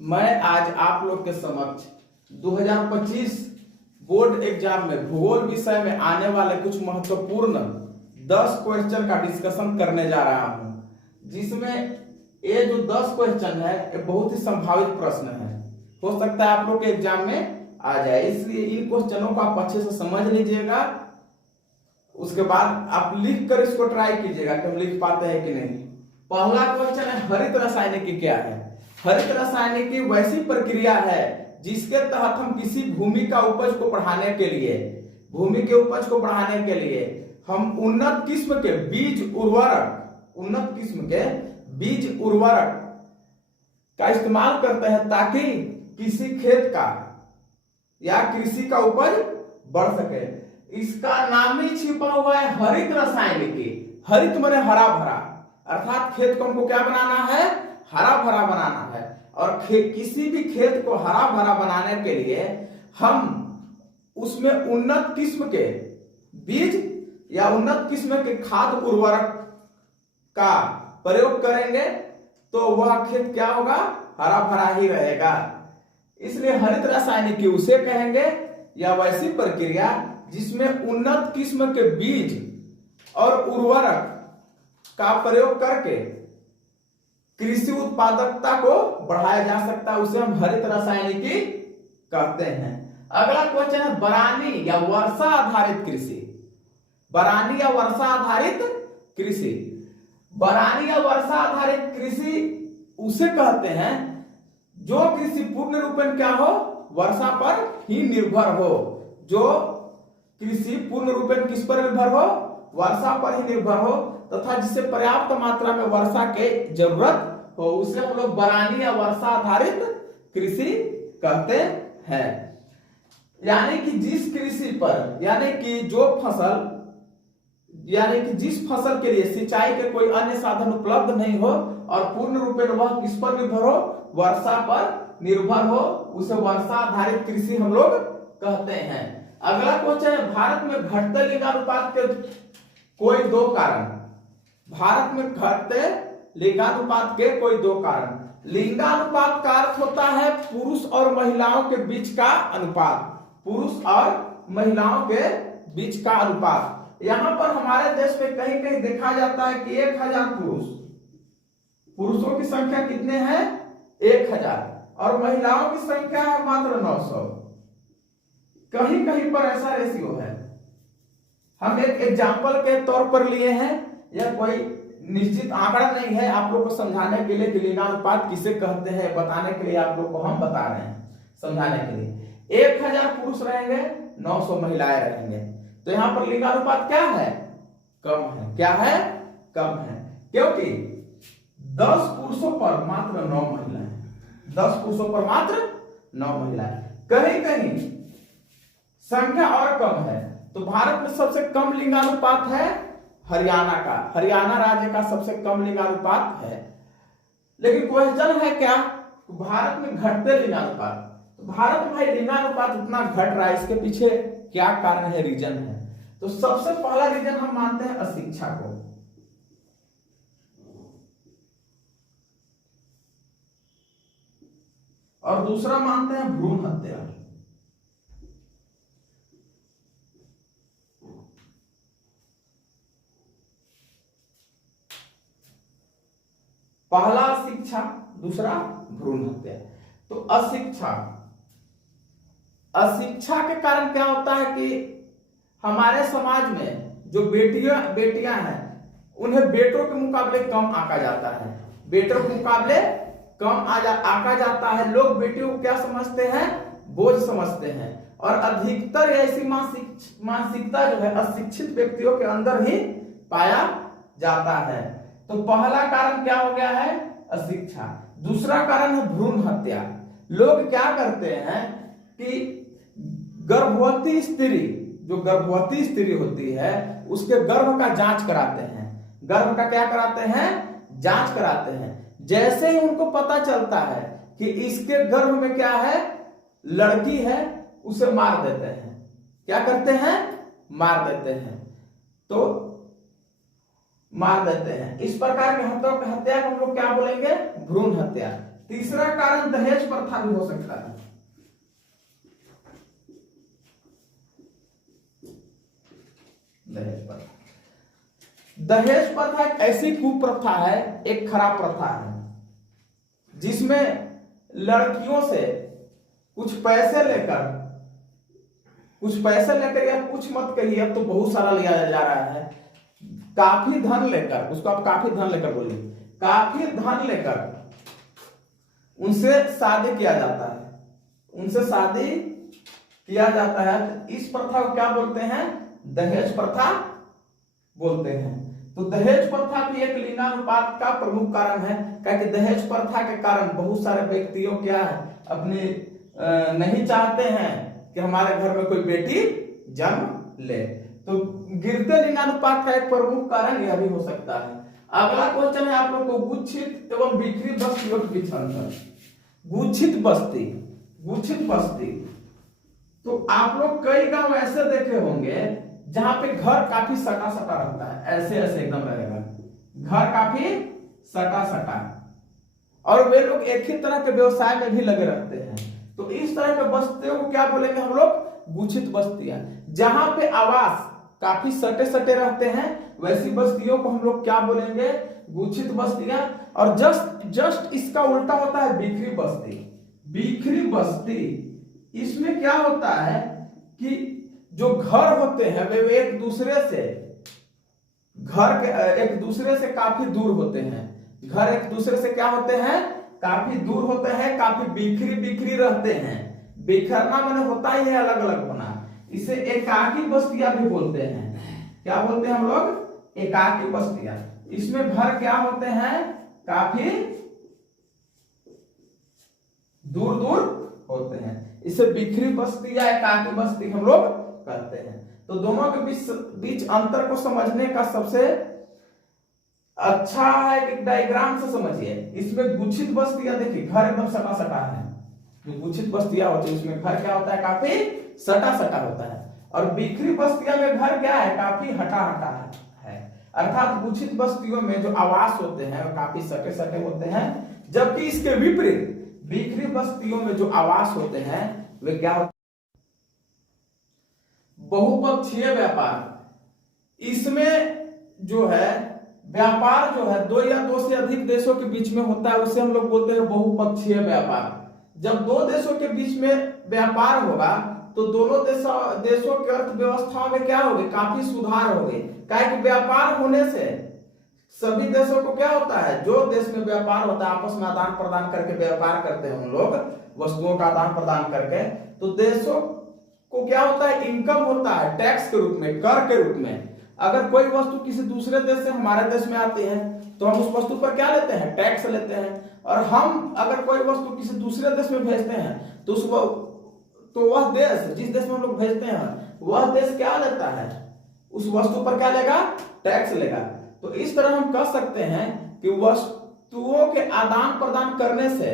मैं आज आप लोग के समक्ष 2025 बोर्ड एग्जाम में भूगोल विषय में आने वाले कुछ महत्वपूर्ण 10 क्वेश्चन का डिस्कशन करने जा रहा हूं, जिसमें ये जो 10 क्वेश्चन है ये बहुत ही संभावित प्रश्न है। हो सकता है आप लोग के एग्जाम में आ जाए, इसलिए इन क्वेश्चनों को आप अच्छे से समझ लीजिएगा। उसके बाद आप लिख कर इसको ट्राई कीजिएगा कि हम लिख पाते हैं कि नहीं। पहला क्वेश्चन है, हरित रासायनिकी क्या है? हरित रासायनिकी वैसी प्रक्रिया है जिसके तहत हम किसी भूमि का उपज को बढ़ाने के लिए हम उन्नत किस्म के बीज उर्वरक का इस्तेमाल करते हैं ताकि किसी खेत का या कृषि का उपज बढ़ सके। इसका नाम ही छिपा हुआ है हरित रासायनिकी। हरित माने हरा भरा, अर्थात खेत को हमको क्या बनाना है? हरा भरा बनाना है। और किसी भी खेत को हरा भरा बनाने के लिए हम उसमें उन्नत किस्म के बीज या उन्नत किस्म के खाद उर्वरक का प्रयोग करेंगे तो वह खेत क्या होगा? हरा भरा ही रहेगा। इसलिए हरित रासायनिकी उसे कहेंगे या वैसी प्रक्रिया जिसमें उन्नत किस्म के बीज और उर्वरक का प्रयोग करके कृषि उत्पादकता को बढ़ाया जा सकता है, उसे हम हरित रासायनिकी कहते हैं। अगला क्वेश्चन है, बरानी या वर्षा आधारित कृषि। बरानी या वर्षा आधारित कृषि उसे कहते हैं जो कृषि पूर्ण रूपेण क्या हो? वर्षा पर ही निर्भर हो। जो कृषि पूर्ण रूपेण किस पर निर्भर हो? वर्षा पर ही निर्भर हो तथा जिसे पर्याप्त मात्रा में वर्षा के जरूरत हो, उसे हम लोग बरानी या वर्षा आधारित कृषि कहते हैं। यानी कि जिस फसल के लिए सिंचाई के कोई अन्य साधन उपलब्ध नहीं हो और पूर्ण रूपेण वह किस पर निर्भर हो? वर्षा पर निर्भर हो, उसे वर्षा आधारित कृषि हम लोग कहते हैं। अगला क्वेश्चन है, भारत में घटते लिंगानुपात के कोई दो कारण। भारत में घटते लिंगानुपात के कोई दो कारण। लिंगानुपात का अर्थ होता है पुरुष और महिलाओं के बीच का अनुपात। यहां पर हमारे देश में कहीं कहीं देखा जाता है कि 1000 पुरुषों की संख्या कितने हैं? 1000 और महिलाओं की संख्या है मात्र 900। कहीं कहीं पर ऐसा रेशियो है। हम एक एग्जाम्पल के तौर पर लिए हैं, यह कोई निश्चित आंकड़ा नहीं है। आप लोग को समझाने के लिए कि लिंगानुपात किसे कहते हैं बताने के लिए आप लोग को हम बता रहे हैं, समझाने के लिए। 1000 पुरुष रहेंगे, 900 महिलाएं रहेंगे, तो यहाँ पर लिंगानुपात क्या है? कम है। क्या है? कम है, क्योंकि 10 पुरुषों पर मात्र 9 महिलाएं। 10 पुरुषों पर मात्र 9 महिलाएं। कहीं कहीं संख्या और कम है। तो भारत में सबसे कम लिंगानुपात है हरियाणा का। हरियाणा राज्य का सबसे कम लिंगानुपात है। लेकिन क्वेश्चन है क्या? भारत में घटते लिंगानुपात। तो भारत में भाई लिंगानुपात इतना घट रहा है, इसके पीछे क्या कारण है, रीजन है? तो सबसे पहला रीजन हम मानते हैं अशिक्षा को। और दूसरा मानते हैं भ्रूण हत्या। पहला शिक्षा, दूसरा भ्रूण हत्या। तो अशिक्षा के कारण क्या होता है कि हमारे समाज में जो बेटियां हैं उन्हें बेटों के मुकाबले कम आंका जाता है। बेटों के मुकाबले कम आंका जाता है। लोग बेटियों को क्या समझते हैं? बोझ समझते हैं। और अधिकतर ऐसी मानसिकता जो है अशिक्षित व्यक्तियों के अंदर ही पाया जाता है। तो पहला कारण क्या हो गया है? अशिक्षा। दूसरा कारण है भ्रूण हत्या। लोग क्या करते हैं कि गर्भवती स्त्री होती है उसके गर्भ का जांच कराते हैं। गर्भ का क्या कराते हैं? जांच कराते हैं। जैसे ही उनको पता चलता है कि इसके गर्भ में क्या है? लड़की है, उसे मार देते हैं। क्या करते हैं? मार देते हैं। इस प्रकार की हत्या को हम लोग क्या बोलेंगे? भ्रूण हत्या। तीसरा कारण दहेज प्रथा भी हो सकता है। दहेज प्रथा एक ऐसी कुप्रथा है, एक खराब प्रथा है, जिसमें लड़कियों से कुछ पैसे लेकर या कुछ मत कहिए, अब तो बहुत सारा लिया जा रहा है, काफी धन लेकर, उसको आप काफी धन लेकर बोलिए, काफी धन लेकर उनसे शादी किया जाता है। इस प्रथा को क्या बोलते हैं? दहेज प्रथा बोलते हैं। तो दहेज प्रथा भी एक लिंगानुपात का प्रमुख कारण है, क्योंकि दहेज प्रथा के कारण बहुत सारे व्यक्तियों क्या है अपने नहीं चाहते हैं कि हमारे घर में कोई बेटी जन्म ले। तो गिरते लिंगानुपात का एक प्रमुख कारण यह भी हो सकता है। अगला क्वेश्चन है आप लोग को, गुच्छित एवं बिखरी बस्तियों के बीच अंतर। गुच्छित बस्ती, तो आप लोग कई गांव ऐसे देखे होंगे जहां पे घर काफी सटा रहता है, ऐसे एकदम रहेगा, घर काफी सटा, और वे लोग एक ही तरह के व्यवसाय में भी लगे रहते हैं। तो इस तरह के बस्तियों को क्या बोलेंगे हम लोग? गुच्छित बस्तियां। जहां पे आवास काफी सटे रहते हैं, वैसी बस्तियों को हम लोग क्या बोलेंगे? गुच्छित बस्तियां। और जस्ट इसका उल्टा होता है बिखरी बस्ती। इसमें क्या होता है कि जो घर होते हैं वे एक दूसरे से काफी दूर होते हैं। घर एक दूसरे से क्या होते हैं? काफी दूर होते हैं, काफी बिखरी रहते हैं। बिखरना माने होता ही है अलग अलग होना। इसे एकाकी बस्तियां भी बोलते हैं। क्या बोलते हैं हम लोग? एकाकी बस्तियां। इसमें घर क्या होते हैं? काफी दूर होते हैं। इसे बिखरी बस्ती या एकाकी बस्ती हम लोग कहते हैं। तो दोनों के बीच अंतर को समझने का सबसे अच्छा है कि डायग्राम से समझिए। इसमें गुच्छित बस्तियां देखिए, घर एकदम सटा है। जो गुच्छित बस्तियां होती है उसमें घर क्या होता है? काफी सटा होता है। और बिखरी बस्तियों में घर क्या है? काफी हटा है। अर्थात गुच्छित बस्तियों में जो आवास होते हैं वो काफी सटे होते हैं, जबकि इसके विपरीत बिखरी बस्तियों में जो आवास होते हैं वे क्या होते हैं? बहुपक्षीय व्यापार। इसमें जो है व्यापार जो है दो या दो से अधिक देशों के बीच में होता है, उसे हम लोग बोलते हैं बहुपक्षीय व्यापार। जब दो देशों के बीच में व्यापार होगा तो दोनों देशों की अर्थव्यवस्था में क्या होगी? काफी सुधार होगी। क्या व्यापार होने से सभी देशों को क्या होता है? जो देश में व्यापार होता है आपस में आदान प्रदान करके व्यापार करते हैं हम लोग, वस्तुओं का आदान प्रदान करके, तो देशों को क्या होता है? इनकम होता है टैक्स के रूप में, कर के रूप में। अगर कोई वस्तु किसी दूसरे देश से हमारे देश में आती है तो हम उस वस्तु पर क्या लेते हैं? टैक्स लेते हैं। और हम अगर कोई वस्तु किसी दूसरे देश में भेजते हैं तो वह देश, जिस देश में हम लोग भेजते हैं, वह देश क्या लेता है? उस वस्तु पर क्या लेगा? टैक्स लेगा। तो इस तरह हम कह सकते हैं कि वस्तुओं के आदान प्रदान करने से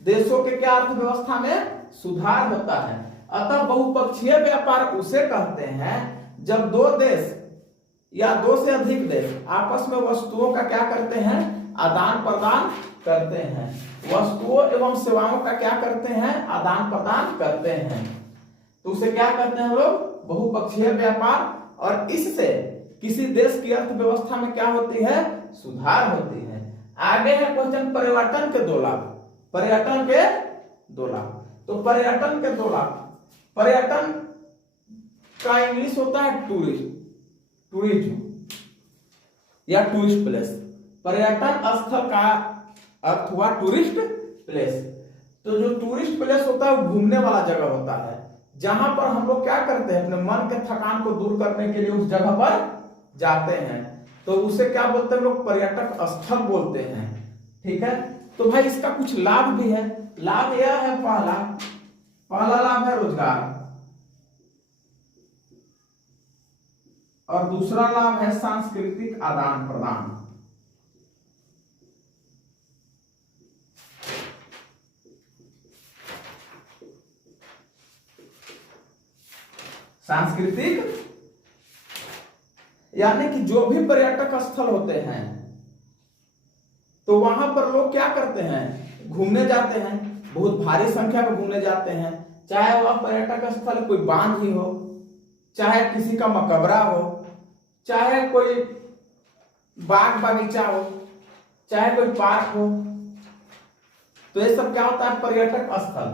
देशों के क्या अर्थव्यवस्था में सुधार होता है। अतः बहुपक्षीय व्यापार उसे कहते हैं जब दो देश या दो से अधिक देश आपस में वस्तुओं का क्या करते हैं? आदान प्रदान करते हैं। वस्तुओं एवं सेवाओं का क्या करते हैं? आदान प्रदान करते हैं। तो उसे क्या कहते हैं हम लोग? बहुपक्षीय व्यापार। और इससे किसी देश की अर्थव्यवस्था में क्या होती है? सुधार होती है। आगे है क्वेश्चन पर्यटन के दो लाभ। तो पर्यटन के दो लाभ। पर्यटन का इंग्लिश होता है टूरिज्म या टूरिस्ट प्लेस। पर्यटन स्थल का अर्थ हुआ टूरिस्ट प्लेस। तो जो टूरिस्ट प्लेस होता है वो घूमने वाला जगह होता है, जहां पर हम लोग क्या करते हैं? अपने मन के थकान को दूर करने के लिए उस जगह पर जाते हैं। तो उसे क्या बोलते हैं लोग? पर्यटक स्थल बोलते हैं। ठीक है। तो भाई इसका कुछ लाभ भी है। लाभ यह है, पहला लाभ है रोजगार, और दूसरा लाभ है सांस्कृतिक आदान प्रदान। सांस्कृतिक यानी कि जो भी पर्यटक स्थल होते हैं तो वहां पर लोग क्या करते हैं? घूमने जाते हैं, बहुत भारी संख्या में घूमने जाते हैं, चाहे वह पर्यटक स्थल कोई बांध ही हो, चाहे किसी का मकबरा हो, चाहे कोई बाग बगीचा हो, चाहे कोई पार्क हो, तो ये सब क्या होता है, पर्यटक स्थल,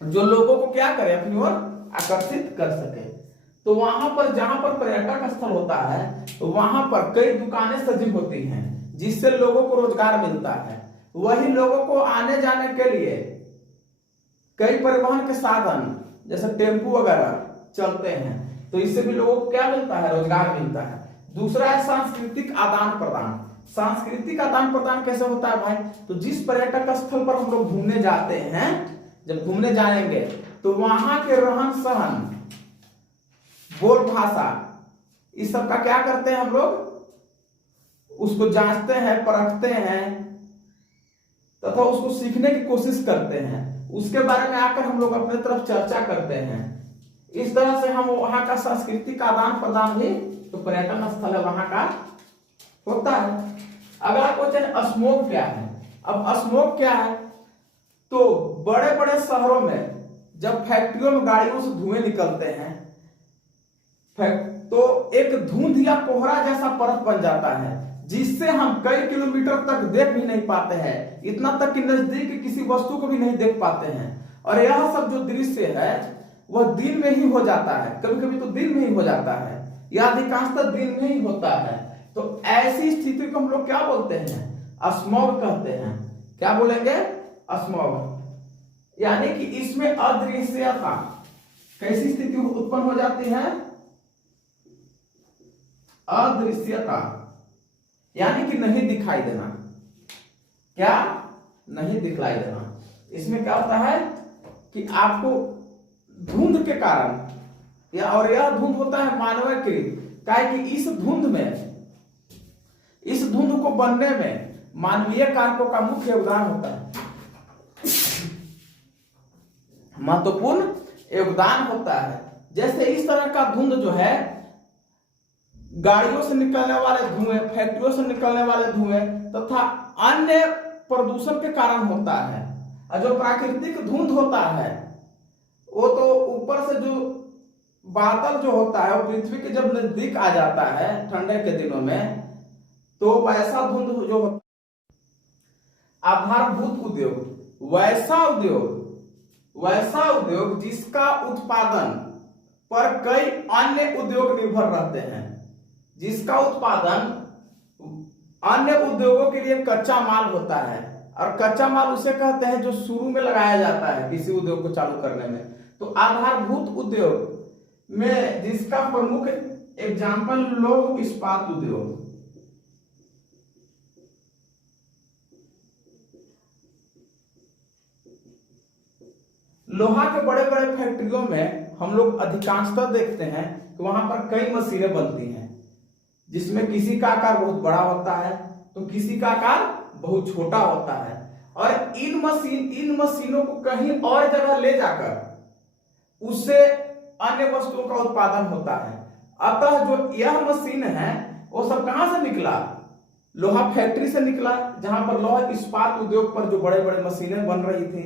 जो लोगों को क्या करे, अपनी ओर आकर्षित कर सके। तो वहां पर जहां पर पर्यटक स्थल होता है, तो वहां पर कई दुकानें सजी होती हैं, जिससे लोगों को रोजगार मिलता है। वही लोगों को आने जाने के लिए कई परिवहन के साधन जैसे टेम्पू वगैरह चलते हैं, तो इससे भी लोगों को क्या मिलता है, रोजगार मिलता है। दूसरा है सांस्कृतिक आदान प्रदान। सांस्कृतिक आदान प्रदान कैसे होता है भाई, तो जिस पर्यटक स्थल पर हम लोग घूमने जाते हैं, जब घूमने जाएंगे तो वहां के रहन सहन, बोल भाषा, इस सब का क्या करते हैं हम लोग, उसको जांचते हैं, परखते हैं तथा उसको सीखने की कोशिश करते हैं। उसके बारे में आकर हम लोग अपने तरफ चर्चा करते हैं। इस तरह से हम वहां का सांस्कृतिक आदान प्रदान भी, तो पर्यटन स्थल है वहां का, होता है। अगला क्वेश्चन, स्मोक क्या है। अब स्मोक क्या है, तो बड़े बड़े शहरों में जब फैक्ट्रियों में गाड़ियों से धुएं निकलते हैं, तो एक धुंध या कोहरा जैसा परत बन जाता है, जिससे हम कई किलोमीटर तक देख भी नहीं पाते हैं, इतना तक कि नजदीक किसी वस्तु को भी नहीं देख पाते हैं। और यह सब जो दृश्य है वह दिन में ही हो जाता है, कभी कभी तो दिन में ही हो जाता है, या अधिकांशतः दिन में ही होता है। तो ऐसी स्थिति को हम लोग क्या बोलते हैं, स्मॉग कहते हैं। क्या बोलेंगे, स्मॉग। यानी कि इसमें अदृश्यता, कैसी स्थिति उत्पन्न हो जाती है, अदृश्यता, यानी कि नहीं दिखाई देना। क्या, नहीं दिखलाई देना। इसमें क्या होता है कि आपको धुंध के कारण, या और यह धुंध होता है मानवीयकृत, काहे कि इस धुंध को बनने में मानवीय कारकों का मुख्य योगदान होता है, महत्वपूर्ण योगदान होता है। जैसे इस तरह का धुंध जो है, गाड़ियों से निकलने वाले धुएं, फैक्ट्रियों से निकलने वाले धुएं तथा अन्य प्रदूषण के कारण होता है। और जो प्राकृतिक धुंध होता है, वो तो ऊपर से जो बादल जो होता है, वो पृथ्वी के जब नजदीक आ जाता है ठंडे के दिनों में, तो वैसा धुंध जो होता है। आधारभूत उद्योग, वैसा उद्योग जिसका उत्पादन पर कई अन्य उद्योग निर्भर रहते हैं, जिसका उत्पादन अन्य उद्योगों के लिए कच्चा माल होता है। और कच्चा माल उसे कहते हैं जो शुरू में लगाया जाता है किसी उद्योग को चालू करने में। तो आधारभूत उद्योग में जिसका प्रमुख एग्जाम्पल लौह इस्पात उद्योग, लोहा के बड़े बड़े फैक्ट्रियों में हम लोग अधिकांशतः देखते हैं कि वहां पर कई मशीनें बनती हैं, जिसमें किसी का आकार बहुत बड़ा होता है तो किसी का आकार बहुत छोटा होता है। और इन मशीनों को कहीं और जगह ले जाकर उससे अन्य वस्तुओं का उत्पादन होता है। अतः जो यह मशीन है वो सब कहां से निकला, लोहा फैक्ट्री से निकला, जहां पर लौह इस्पात उद्योग पर जो बड़े बड़े मशीनें बन रही थी।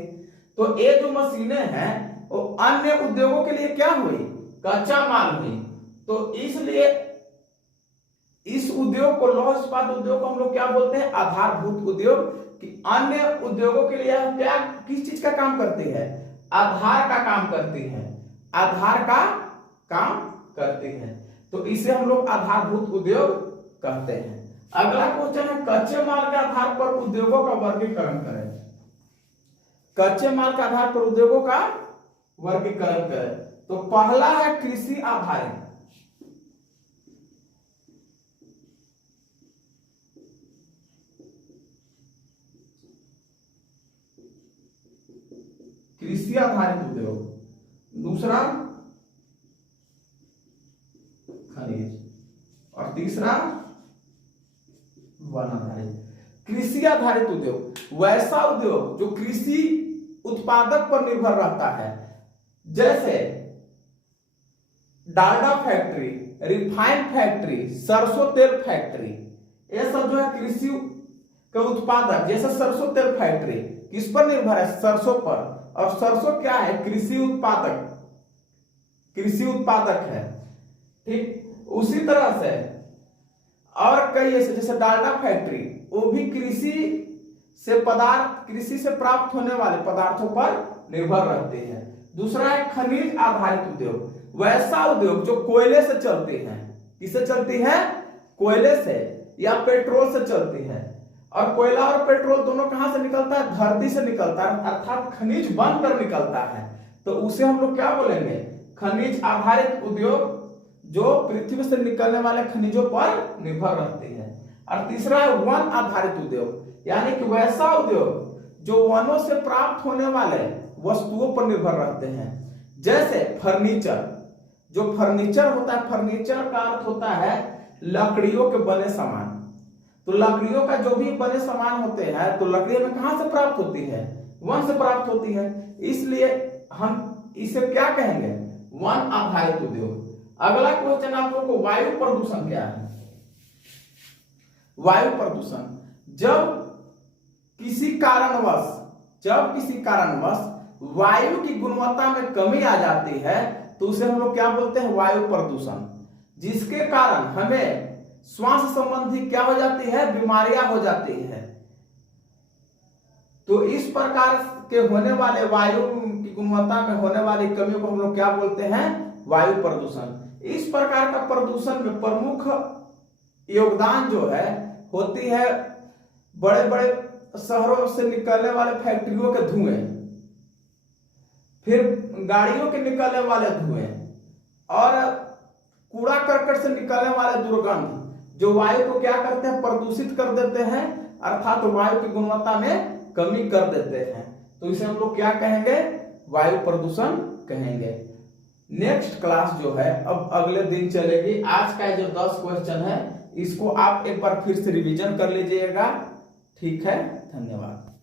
तो ये जो मशीनें हैं वो अन्य उद्योगों के लिए क्या हुई, कच्चा माल हुई। तो इसलिए इस उद्योग को, लौह इस्पात उद्योग को हम लोग क्या बोलते हैं, आधारभूत उद्योग। कि अन्य उद्योगों के लिए क्या, किस चीज का काम करती है, आधार का काम करती है, आधार का काम करती है। तो इसे हम लोग आधारभूत उद्योग कहते हैं। अगला क्वेश्चन है, कच्चे माल के आधार पर उद्योगों का वर्गीकरण करें। कच्चे माल के आधार पर उद्योगों का वर्गीकरण करें। तो पहला है कृषि आधारित। कृषि आधारित उद्योग, दूसरा खनिज, और तीसरा वन आधारित। कृषि आधारित उद्योग वैसा उद्योग जो कृषि उत्पादक पर निर्भर रहता है, जैसे डालडा फैक्ट्री, रिफाइंड फैक्ट्री, सरसों तेल फैक्ट्री, ये सब जो है कृषि के उत्पादक, जैसे सरसों तेल फैक्ट्री किस पर निर्भर है? सरसों पर। और सरसों क्या है? कृषि उत्पादक है। ठीक, उसी तरह से और कई ऐसे, जैसे डालडा फैक्ट्री, वो भी कृषि से प्राप्त होने वाले पदार्थों पर निर्भर रहते हैं। दूसरा है खनिज आधारित उद्योग, वैसा उद्योग जो कोयले से चलते हैं। किससे चलती है? कोयले से या पेट्रोल से चलती है। और कोयला और पेट्रोल दोनों कहां से निकलता है? धरती से निकलता है, अर्थात खनिज बनकर निकलता है। तो उसे हम लोग क्या बोलेंगे? खनिज आधारित उद्योग, जो पृथ्वी से निकलने वाले खनिजों पर निर्भर रहते हैं। और तीसरा है वन आधारित उद्योग, यानी कि वैसा उद्योग जो वनों से प्राप्त होने वाले वस्तुओं पर निर्भर रहते हैं। जैसे फर्नीचर, जो फर्नीचर होता है, फर्नीचर का अर्थ होता है लकड़ियों के बने सामान। तो लकड़ियों का जो भी बने सामान होते हैं, तो लकड़ी हमें कहां से प्राप्त होती है? वन से प्राप्त होती है। इसलिए हम इसे क्या कहेंगे? वन आधारित उद्योग। अगला क्वेश्चन आप लोगों को, वायु प्रदूषण क्या है? वायु प्रदूषण, जब किसी कारणवश वायु की गुणवत्ता में कमी आ जाती है, तो उसे हम लोग क्या बोलते हैं? वायु प्रदूषण। जिसके कारण हमें श्वास संबंधी क्या हो जाती है? बीमारियां हो जाती है। तो इस प्रकार के होने वाले वायु की गुणवत्ता में होने वाली कमी को हम लोग क्या बोलते हैं? वायु प्रदूषण। इस प्रकार का प्रदूषण में प्रमुख योगदान जो है होती है बड़े बड़े शहरों से निकलने वाले फैक्ट्रियों के धुएं, फिर गाड़ियों के निकलने वाले धुएं, और कूड़ा करकट से निकलने वाले दुर्गंध, जो वायु को क्या करते हैं? प्रदूषित कर देते हैं, अर्थात वायु की गुणवत्ता में कमी कर देते हैं। तो इसे हम लोग क्या कहेंगे? वायु प्रदूषण कहेंगे। नेक्स्ट क्लास जो है अब अगले दिन चलेगी। आज का जो 10 क्वेश्चन है, इसको आप एक बार फिर से रिवीजन कर लीजिएगा। ठीक है, धन्यवाद।